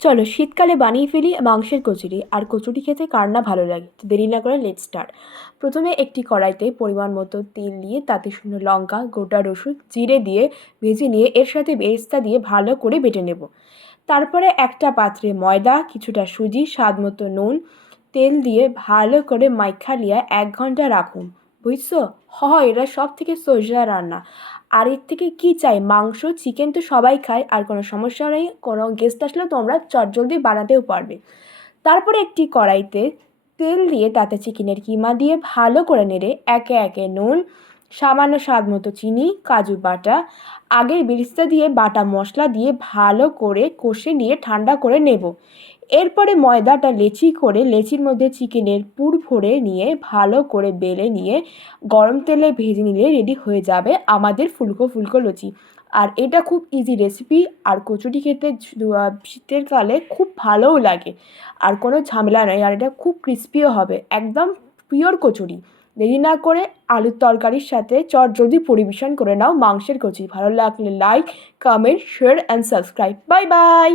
চলো শীতকালে বানিয়ে ফেলি মাংসের কচুরি। আর কচুরি খেতে কার না ভালো লাগে। তো দেরি না করে লেটস স্টার্ট। প্রথমে একটি কড়াইতে পরিমাণ মতো তেল দিয়ে তাতে শুকনো লঙ্কা, গোটা রসুন, জিরে দিয়ে ভেজে নিয়ে এর সাথে বেরেস্তা দিয়ে ভালো করে বেটে নেব। তারপরে একটা পাত্রে ময়দা, কিছুটা সুজি, স্বাদ মতো নুন, তেল দিয়ে ভালো করে মাইখা লিয়া 1 ঘন্টা রাখুন। বুঝছো? এটা সব থেকে সোজা রান্না। আর এর থেকে কি চাই, মাংস চিকেন তো সবাই খায়, আর কোনো সমস্যা নেই। কোনো গেস্ট আসলেও তোমরা চটজলদি বানাতেও পারবে। তারপরে একটি কড়াইতে তেল দিয়ে তাতে চিকেনের কিমা দিয়ে ভালো করে নেড়ে একে একে নুন, সামান্য স্বাদ মতো চিনি, কাজু বাটা, আগের বেরেস্তা দিয়ে বাটা মশলা দিয়ে ভালো করে কষে নিয়ে ঠান্ডা করে নেব। এরপরে ময়দাটা লেচির মধ্যে চিকেনের পুর ভরে নিয়ে ভালো করে বেলে নিয়ে গরম তেলে ভেজে নিলে রেডি হয়ে যাবে আমাদের ফুলকো ফুলকো লুচি। আর এটা খুব ইজি রেসিপি। আর কচুরি খেতে শীতের কালে খুব ভালোও লাগে। আর কোনো ঝামেলা নেই, আর এটা খুব ক্রিস্পিও হবে, একদম পিওর কচুরি। দেরি না করে আলুর তরকারির সাথে চটজলদি পরিবেশন করে নাও মাংসের কচুরি। ভালো লাগলে like, comment, share and subscribe. Bye bye.